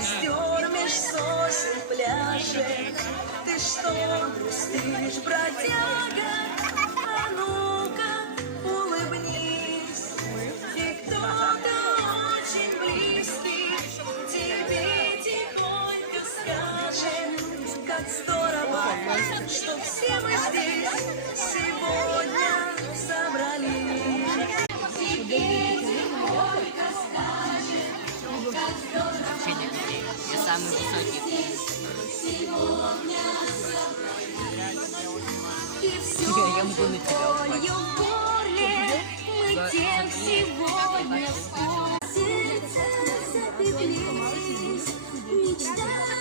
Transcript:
костер меж сосен пляже. Ты что грустишь, бродяга? А ну-ка, улыбнись. И кто-то очень близкий тебе тихонько скажет, как здорово, что все мы здесь сегодня собрались. Тебе тихонько скажет, как здорово, Я самый высокий. сегодня собрались. И все Я могу на тебя упасть. в горле мы тем сегодня вспомним. Сердце запеклись, мечта.